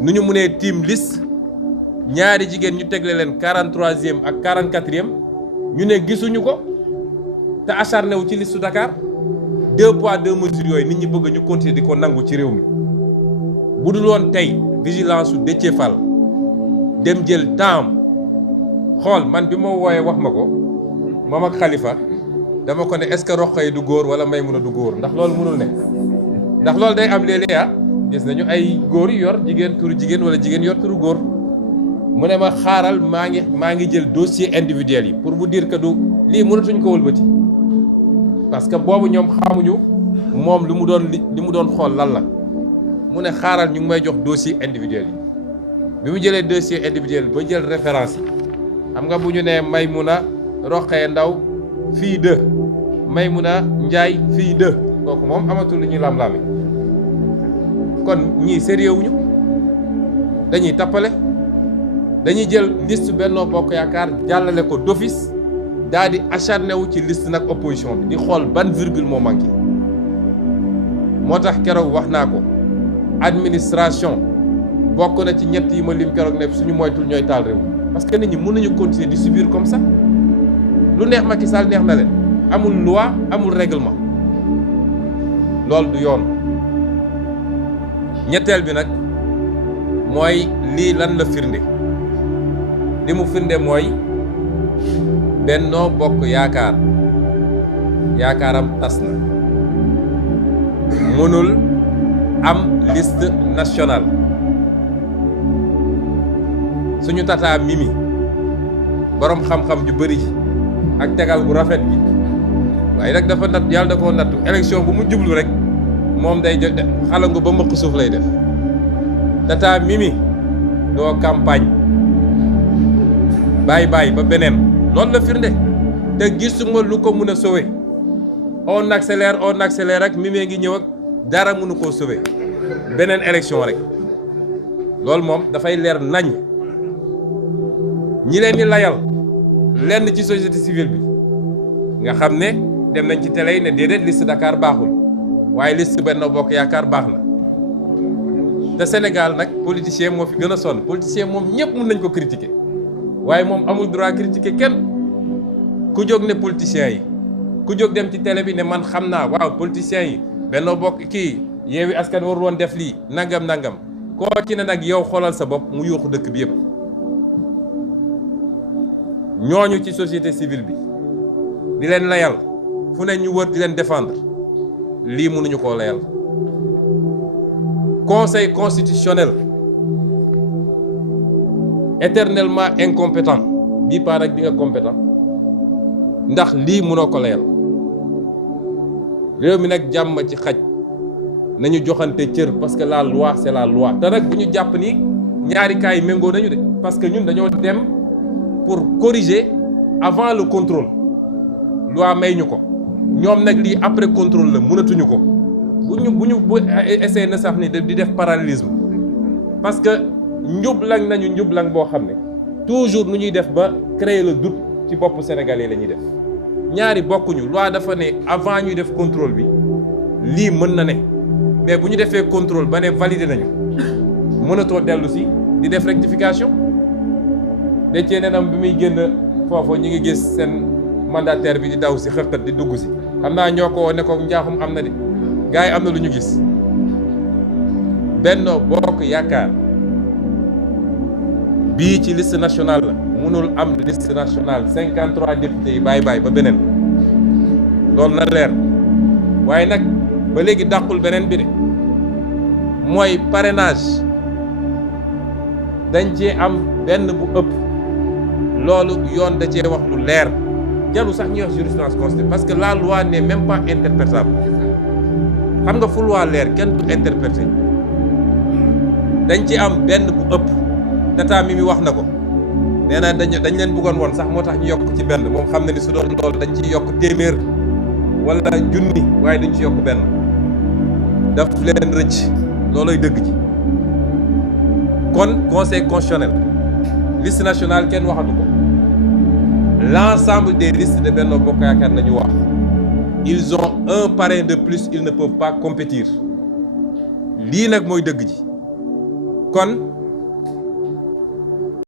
nu ñu mënee tiim liste ñaari jigéen ñu tegle leen 43e ak 44e ñu ne gisuñu ko te acharné wu ci liste Dakar 2 poids 2 mesures yooyu nit ñi bëgg ñu continuer di ko nangu ci réew mi bu dul woon tey vigilance su Déthié Fall dem jël temps xool man bi ma wooyee wax ma ko moom ak Khalifa dama ko ne est-ce que Rokhaya du góor wala Maimouna du góor ndax loolu mënul ne ndax loolu day am léeg-léeg gis nañu ay góor yor jigéen turu jigéen wala jigéen yor turu góor mu ne ma xaaral maa ngi jël dossier individuel yi pour vous dire que du lii mënatuñ ko wëlbati parce que boobu ñoom xamuñu moom li mu doon xool lan la mu ne xaaral ñu ngi may jox dossier individuel yi bi mu jëlee dossier individuel ba jël référence yi xam nga bu ñu nee Maimouna Rokhaya Ndaw fille de Maimouna Ndiaye fille de kooku moom amatul lu ñuy lam-lame kon ñii sérieux wuñu dañuy tappale dañuy jël liste Benno Bokk Yaakaar jàllale ko d'office daal di acharné wu ci liste nag opposition bi di xool ban virgule moo manqué moo tax keroog wax naa ko administration bokk na ci ñett yi ma lim keroog ne suñu moytul ñooy taal réew parce que nit ñi mën nañu continuer di subir comme ça lu neex Macky Sall neex na leen amul loi amul règlement loolu du yoon ñetteel bi nag mooy lii lan la firnde li mu firnde mooy Benno Bokk Yaakaar yaakaaram tas na mënul am liste nationale suñu tata Mimi borom xam-xam ju bëri ak tegal bu rafet bi waaye nag dafa natt yàlla da koo nattu élection bu mu jublu rek moom day xalangu ba mbëq suuf lay def tata Mimi doo campagne bàyyi ba beneen loolu la firnde te gisuma lu ko mun a sauver on accélère ak Mimi ngi ñëw ak dara mënu koo sauver beneen élection rek loolu moom dafay leer nañ ñi leen di layal lenn ci société civile bi nga xam ne dem nañ ci télé yi ne déedéet liste Dakar baaxul waaye liste Benno Bokk Yaakaar baax na te Sénégal nag politicien moo fi gën a sonn politicien moom ñëpp mën nañ ko critiquer waaye moom amul droit critiquer kenn ku jóg ne politiciens yi ku jóg dem ci télé bi ne man xam naa waaw politiciens yi Benno Bokk kii Yewwi Askan waru woon def lii nangam koo ci ne nag yow xoolal sa bopp mu yuuxu dëkk bi yëpp ñooñu ci société civile bi di leen layal fu ne ñu wër di leen défendre lii mënuñu koo layal conseil constitutionnel éternellement incompétent bii paa nag di nga compétent ndax lii mënoo ko layal réew mi nag jàmm ci xaj nañu joxante cër parce que la loi c'est la loi te nag bu ñu jàpp ni ñaari cas yi méngoo nañu de parce que ñun dañoo dem pour corriger avant le contrôle loi may ñu ko ñoom nag lii après contrôle la mënatuñu ko bu essayer na sax ni di def parallélisme parce que njublang boo xam ne toujours nu ñuy def ba créer le doute ci boppu sénégalais la ñuy def ñaari bokkuñu loi dafa ne avant ñuy def contrôle bi lii mën na ne mais bu ñu defee contrôle ba ne validé nañu mënatoo dellu si di def rectification Déthié nenam bi muy génn foofu ñi ngi gis seen mandataire bi di daw si xëqat di dugg si xam naa ñoo ko ne ko njaaxum am na de gars yi am na lu ñu gis Benno Bokk Yaakaar bii ci liste nationale la mënul am liste nationale 53 députés yi bàyyi ba beneen loolu na leer waaye nag ba léegi dàqul beneen bi de mooy parrainage dañ cee am benn bu ëpp loolu yoon da cee wax lu leer jaru sax ñuy wax jurisprudence constitutionnelle parce que la loi n'est même pas interprétable xam nga fu loi leer kenn du interpréter dañ ci am benn bu ëpp tata mi wax na ko nee na dañ leen bëggoon woon sax moo tax ñu yokk ci benn moom xam na ni su doon loolu dañ ci yokk téeméer wala junni waaye dañ ci yokk benn daf leen rëcc looloy dëgg ci kon conseil constitutionnel liste nationale kenn waxatu ko l'ensemble des listes de Benno Bokk Yaakaar nañu wax ils ont un parrain de plus ils ne peuvent pas compétir lii nag mooy dëgg ji kon